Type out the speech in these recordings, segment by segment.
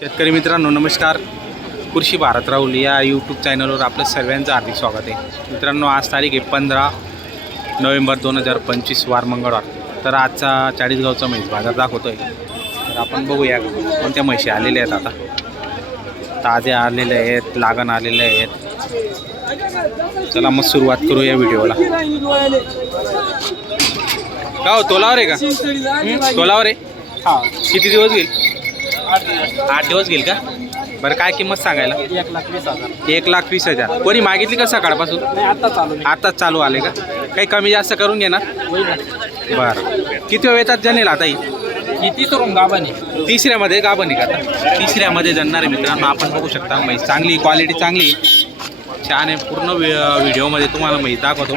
शेतकरी मित्रांनो नमस्कार. कृषी भारत राहुल या यूट्यूब चॅनलवर आपलं सर्वांचं हार्दिक स्वागत आहे. मित्रांनो आज तारीख आहे पंधरा नोव्हेंबर दोन हजार पंचवीस वार मंगळवार. तर आजचा चाळीसगावचा म्हैस बाजार दाखवतो आहे तर आपण बघूया कोणत्या म्हशी आलेल्या आहेत आता. ताज्या आलेल्या आहेत लागण आलेल्या आहेत. चला मग सुरुवात करू या व्हिडिओला का? हो तोलावर आहे. का तोलावर आहे? हा. किती दिवस घेईल आठ दिवस घेईल का? बरं काय किंमत सांगायला? एक लाख वीस हजार. एक लाख वीस हजार कोणी मागितली का सकाळपासून? आता चालू आताच चालू आले का? काही कमी जास्त करून घेणार? ना. बरं. किती वेळ येतात जनेल आता ही? किती करून गाबाने तिसऱ्यामध्ये का आहे का आता? तिसऱ्यामध्ये जणणार आहे मित्रांनो. आपण बघू शकता. म्हैस चांगली क्वालिटी चांगली छान आहे. पूर्ण व्हि- व्हिडिओमध्ये तुम्हाला म्हैस दाखवतो.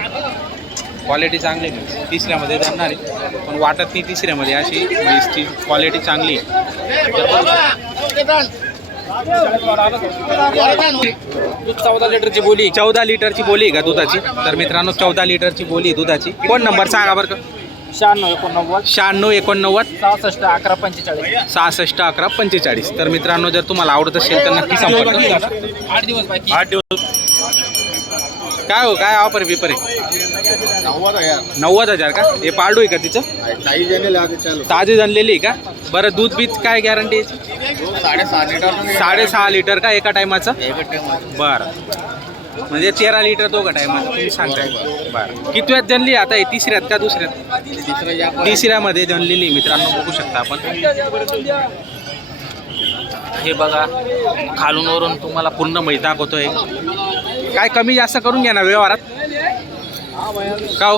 क्वालिटी चांगली आहे. म्हैस. तिसऱ्यामध्ये जणणार आहे. पण वाटत नाही तिसऱ्यामध्ये. अशी म्हैसची क्वालिटी चांगली आहे. चौदा लिटरची बोली चौदा लिटरची बोली का दुधाची? तर मित्रांनो चौदा लिटरची बोली दुधाची. कोण नंबर सांगा बरं का? शहाण्णव एकोणनव्वद. शहाण्णव एकोणनव्वद. सहासष्ट अकरा पंचेचाळीस. सहासष्ट अकरा पंचेचाळीस. तर मित्रांनो जर तुम्हाला आवडत असेल तर नक्की संपर्क करा. आठ दिवस आठ दिवस. काय हो काय ऑफर बिपर आहे? नव्वद हजार. नव्वद हजार का? हे पाळडू आहे का तिचं? काही जणी चालू. ताजी जनलेली आहे का? बरं दूध बीज काय गॅरंटी साडेसहा लिटर साडेसहा लिटर का एका टायमाचं? बरं. म्हणजे तेरा लिटर दोघं टायमाचं. तुम्ही सांगताय. बरं. किती वेळात जनली आता हे तिसऱ्यात का दुसऱ्यात? तिसऱ्यामध्ये जनलेली मित्रांनो. बघू शकता आपण. हे बघा. खालून वरून तुम्हाला पूर्ण मैदा दाखवतोय. काय कमी जास्त करून घ्या ना व्यवहारात? का हो?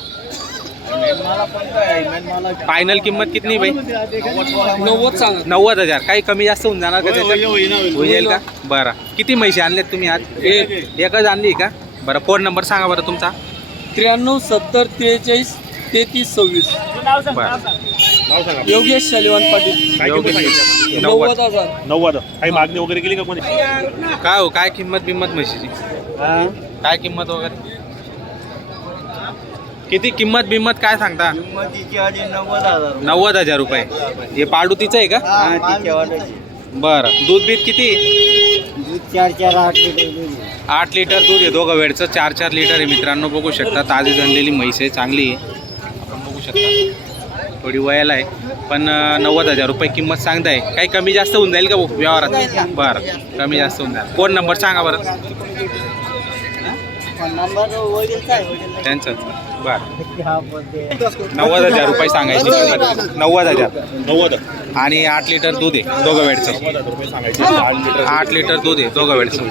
फायनल किंमत किती बाई नव्वद सांग. नव्वद हजार. काही कमी जास्त होऊन जाणार का त्याच्यात? होईल का? बरं. किती म्हशी आणल्यात तुम्ही आज? एक एकच आणली का? बरं फोन नंबर सांगा बरं तुमचा. त्र्याण्णव सत्तर त्रेचाळीस तेहतीस सव्वीस. बरं. योगेश शालिवान पाटील. नव्वद हजार. नव्वद. काही मागणी वगैरे केली का कोणी? काय हो? काय किंमत बिंमत म्हशीची? काय किंमत वगैरे? किती किंमत बिंमत काय सांगता? नव्वद हजार नव्वद हजार रुपये. हे पाडूतीचं आहे का? बरं. दूध बीत किती? चार चार आठ लिटर आठ लिटर दूध आहे दोघं वेळचं. चार चार लिटर आहे. मित्रांनो बघू शकता. ताजी जनलेली म्हैस आहे चांगली आहे. आपण बघू शकता. थोडी वयाला आहे. पण अं, नव्वद हजार रुपये किंमत सांगताय. काही कमी जास्त होऊन जाईल का भाऊ? व्यवहारात? बरं. कमी जास्त होऊन जाईल. फोन नंबर सांगा बरं? नंबर वडील काय त्यांचं. बरं. नव्वद हजार रुपये सांगायची. किंमत नव्वद हजार. नव्वद. आणि आठ लिटर दूध आहे दोघं वेळचं. नव्वद हजार रुपये सांगायचे. आठ लिटर आठ लिटर दूध आहे दोघं वेळचं.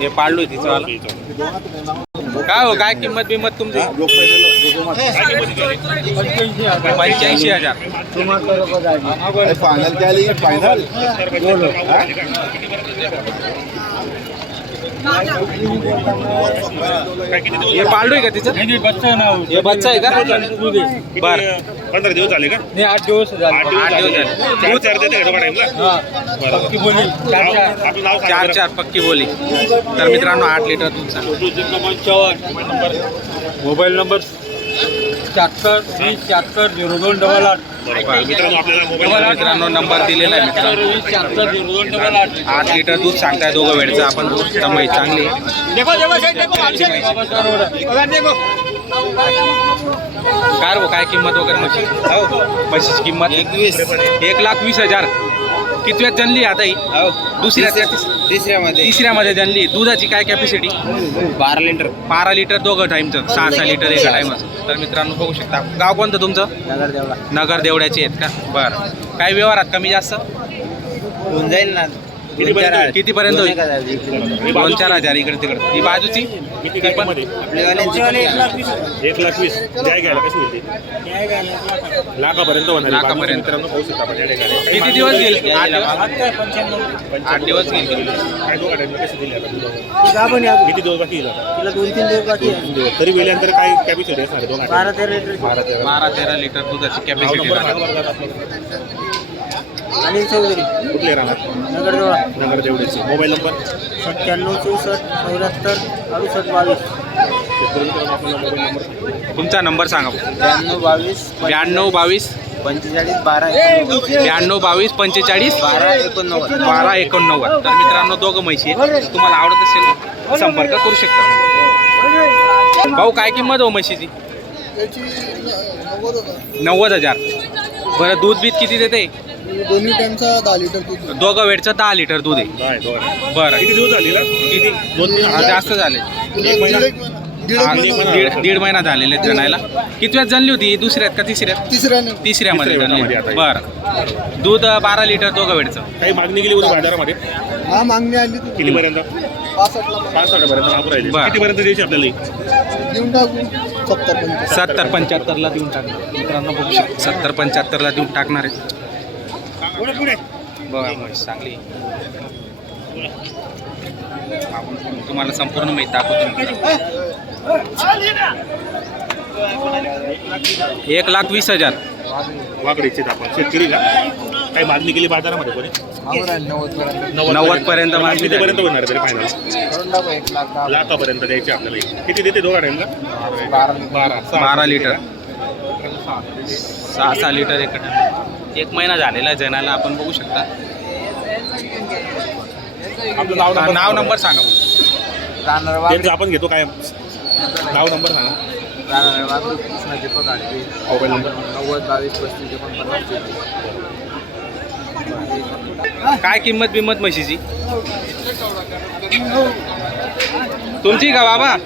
हे पाळलोय तिचं काय हो काय किंमत बिंमत तुमची? पंच्याऐंशी हजार. फायनल फायनल हे पाळलोय का तिचं? हे बच्चा आहे का? बरं. पंधरा दिवस झाले का? नाही आठ दिवस आठ दिवस आठ दिवस झाले. झाले. चार चार देते का दोघा टाइमला बरोबर नाव- आपलं नाव सांगा चार बरं. चार पक्की बोली. तर मित्रांनो आठ लिटर दूध सांग मोबाईल नंबर शहात्तर वीस शहात्तर झिरो दोन डबल आठ. बरोबर. मित्रांनो आपल्याला मोबाईल मित्रांनो नंबर दिलेला आहे मित्रांनो. वीस शहात्तर झिरो दोन डबल आठ. आठ लिटर दूध सांगताय दोघं वेळचं. आपण म्हैस चांगली. काय रो काय किंमत वगैरे म्हशी? हो. म्हशीची किंमत? एकवीस. एक लाख वीस हजार. किती वेळात जनली आता ही? दुसऱ्या तिसऱ्यामध्ये. तिसऱ्यामध्ये जनली दुधाची काय कॅपॅसिटी बारा लिटर. बारा लिटर दोघं टाईमचं सहा सहा लिटर एका टायमाचं तर मित्रांनो बघू शकता. गाव कोणतं तुमचं? नगर देवळा. नगर देवड्याचे आहेत का? बरं. काय व्यवहारात कमी जास्त? होऊन जाईल ना. किती पर्यंत होईल? कितीपर्यंत होईल? दोन चार हजार इकडे तिकडे. ही बाजूची? किती? एक लाख वीस. द्याय घ्यायला कशी? लाखापर्यंत होणार आहे. लाखापर्यंत. मित्रांनो पाहू शकता आपण. या ठिकाणी. किती दिवस घेईल आठ दिवस? आठ दिवस घेईल काय दोघा टाइमला कशी दिली आता? किती दिवस बाकी येईल आता? दोन तीन दिवस. तरी वेळानंतर काय कॅपॅसिटी असणार आहे दोघा बारा तेरा लिटर. बारा तेरा. लिटर दुधाची कॅपॅसिटी नंबर सांगा बरं दादा आपलं. अनिल चौधरी कुठले राहणार? नगर देवळा नगर देवडेचे मोबाईल नंबर? सत्त्याण्णव चौसष्ट चौऱ्याहत्तर अडुसष्ट बावीस. तुमचा नंबर सांगा. ब्याण्णव बावीस ब्याण्णव बावीस. पंचेचाळीस बारा एकोणनव्वद. ब्याण्णव बावीस पंचेचाळीस. बारा एकोणनव्वद. बारा एकोणनव्वद. तर मित्रांनो दोघं म्हशी आहेत. तुम्हाला आवडत असेल संपर्क करू शकता. भाऊ काय किंमत हो म्हशीची? नव्वद हजार. बरं दूध बीत किती देते? दोन्ही टाइमचा दहा लिटर दूध दोघं वेळचं दहा लिटर दूध आहे. दोन बरं. किती दिवस झाले ना किती? दोन तीन हा, जास्त झाले. एक महिना? दीड एक दीड एक हा, महिना दीड दीड महिना झालेले आहेत जणायला कितव्यात जनली होती? दुसऱ्यात का तिसऱ्यात? तिसऱ्याने. तिसऱ्यामध्ये तिसऱ्या जनली वेळामध्ये बरं. दूध बारा लिटर दोघं वेळचं काही मागणी केली होती बाजारामध्ये? हा मागणी आली तू कितीपर्यंत? पासष्टला. पाच पर्यंत मागू राहिले बरं. कितीपर्यंत द्यायची आपल्याला ही? देऊन टाकू. सत्तर पंचाळीस सत्तर पंच्याहत्तरला देऊन टाकणार. मित्रांनो बघू शकता. सत्तर पंच्याहत्तरला देऊन टाकणार आहे. बघा म्हैस चांगली. आपण तुम्हाला संपूर्ण माहिती दाखवतो एक लाख वीस हजार. वाकडेचे आपण शेतकरी का काही मागणी केली बाजारामध्ये कोणी? नव्वद पर्यंत मागणी कितीपर्यंत झाली. होणार तरी फायनल लाखापर्यंत द्यायची आपल्याला. किती देते दोघा टाइमला बारा. बारा लिटर. सहा. सहा लिटर एक एक महिना झालेला आहे जनाला आपण बघू शकता. आपलं नाव नंबर नाव नंबर सांगा त्यांचं आपण घेतो काय? नाव नंबर सांगा. राहणार वाघ कृष्ण दीपक आडवी. मोबाईल नंबर नव्वद बावीस पस्तीस एकोणपन्नास चोवीस. काय किंमत बिंमत म्हशीची? तुमची का बाबा?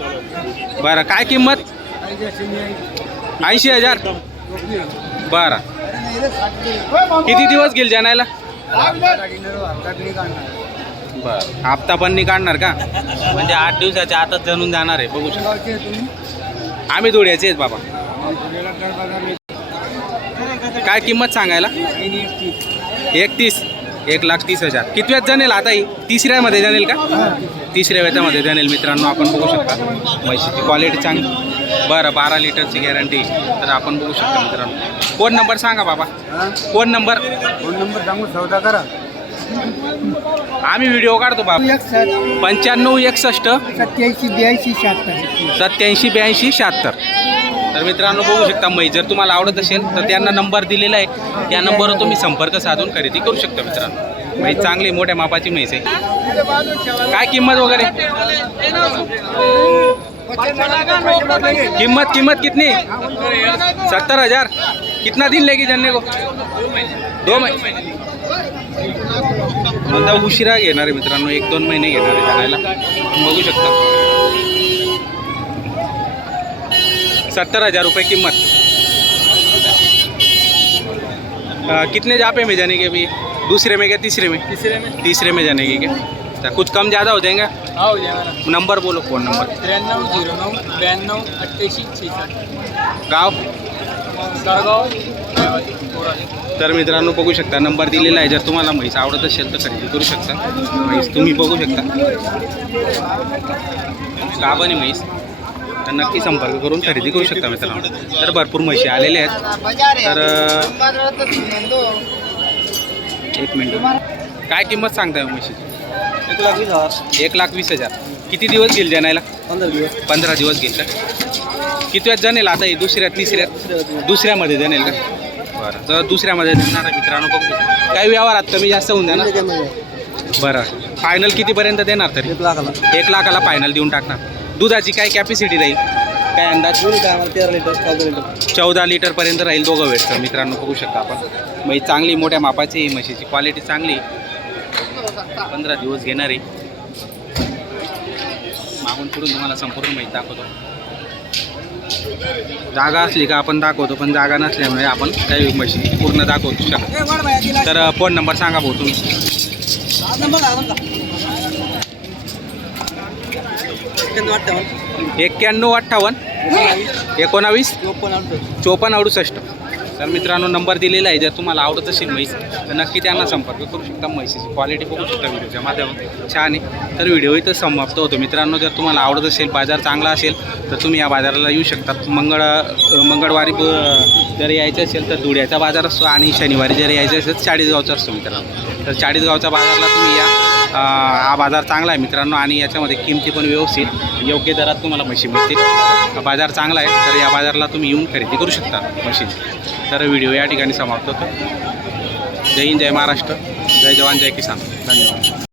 बरं काय किंमत? ऐंशी हजार. बरं. किती दिवस गेल जाणायला? बरं. हप्ता पण नाही काढणार का? म्हणजे आठ दिवसाच्या आतच जणून जाणार आहे बघू शकता. आम्ही धुळ्याचे आहेत बाबा. काय किंमत सांगायला? एकतीस. एक लाख तीस हजार. कितव्यात जाणेल आता ही? तिसऱ्यामध्ये जाणेल का? तिसऱ्या वेतामध्ये जाणेल मित्रांनो आपण बघू शकता. म्हशीची क्वालिटी चांगली. बरं बारा लिटरची गॅरंटी तर आपण बघू शकता मित्रांनो. फोन नंबर सांगा बाबा. फोन नंबर फोन नंबर सांगू सौदा करा. आम्ही व्हिडिओ काढतो बाबा. पंच्याण्णव एकसष्ट. सत्याऐंशी ब्याऐंशी शहात्तर. सत्याऐंशी ब्याऐंशी शहात्तर. तर मित्रांनो बघू शकता मै जर तुम्हाला आवडत असेल तर त्यांना नंबर दिलेला आहे. त्या नंबरवर तुम्ही संपर्क साधून खरेदी करू शकता मित्रांनो. म्हैस चांगली मोठ्या मापाची म्हैस आहे. काय किंमत वगैरे? किंमत किंमत कितनी? सत्तर हजार. कितना दिन लेगी जनने को? दो महीने आता उशिरा घेणार आहे मित्रांनो. एक दोन महिने घेणार आहे जाण्याला. बघू शकता. सत्तर हजार रुपये कीमत. कितने जापे में जाने के अभी? दूसरे में क्या? तीसरे में तीसरे में? तीसरे में जाने की क्या? कुछ कम ज़्यादा हो जाएगा? हो नंबर बोलो फ़ोन नंबर. त्र्याण्णव झिरो नऊ ब्याण्णव अठ्ठ्याऐंशी छेसष्ट गाव? सरगाव तर मित्रांनो बघू शकता नंबर दिलेला आहे. जर तुम्हाला म्हैस आवडत असेल तर खरेदी करू शकता. म्हैस तुम्ही बघू शकता. गावाने म्हैस. तर नक्की संपर्क करून खरेदी करू शकता मित्रांनो. तर भरपूर म्हशी आलेल्या आहेत. तर एक मिनिट. काय किंमत सांगताय हो म्हशीची? एक लाख वीस हजार. एक लाख वीस हजार. किती दिवस गेल जाणायला पंधरा दिवस. पंधरा दिवस गेल का? कितव्यात जणेल आता हे? दुसऱ्यात तिसऱ्यात? दुसऱ्यामध्ये जणेल का? बरं. तर दुसऱ्यामध्ये जाणार आहे मित्रांनो बघू. काही व्यवहारात कमी जास्त होऊन ना बरं. फायनल कितीपर्यंत देणार तरी? एक लाखाला. एक लाखाला फायनल देऊन टाकणार. दुधाची काय कॅपॅसिटी राहील? काय अंदाज? दोन्ही काय आम्हाला तेरा लिटर चौदा लिटर. चौदा लिटरपर्यंत राहील दोघं वेळचं मित्रांनो बघू शकता आपण. म्हैस चांगली मोठ्या मापाची म्हशीची क्वालिटी चांगली. पंधरा दिवस घेणार आहे. मागून पुढून तुम्हाला संपूर्ण माहिती दाखवतो. जागा असली का आपण दाखवतो पण जागा नसल्यामुळे आपण काही म्हशी पूर्ण दाखवतो. शकतो तर फोन नंबर सांगा भाऊ तुम्ही. एक्क्याण्णव अठ्ठावन्न. एकोणावीस चोपन्न अडुसष्ट. तर मित्रांनो नंबर दिलेला आहे जर तुम्हाला आवडत असेल म्हैस तर नक्की त्यांना संपर्क करू शकता. म्हैसीची क्वालिटी बघू शकता व्हिडिओच्या माध्यमातून. छान आहे. तर व्हिडिओ इथं समाप्त होतो. मित्रांनो जर तुम्हाला आवडत असेल बाजार चांगला असेल तर तुम्ही या बाजाराला येऊ शकता. मंगळ मंगळवारी ब- जर यायचं असेल तर धुळ्याचा बाजार असतो आणि शनिवारी जर यायचं असेल तर चाळीसगावचा असतो मित्रांनो. तर चाळीसगावच्या बाजारला तुम्ही या. हा बाजार चांगला आहे मित्रांनो आणि याच्यामध्ये किमती पण व्यवस्थित. योग्य दरात तुम्हाला म्हशी मिळतील. बाजार चांगला आहे तर या बाजाराला तुम्ही येऊन खरेदी करू शकता म्हशीची. तर व्हिडिओ या ठिकाणी समाप्त होतो. जय हिंद जय महाराष्ट्र जय जवान जय किसान. धन्यवाद.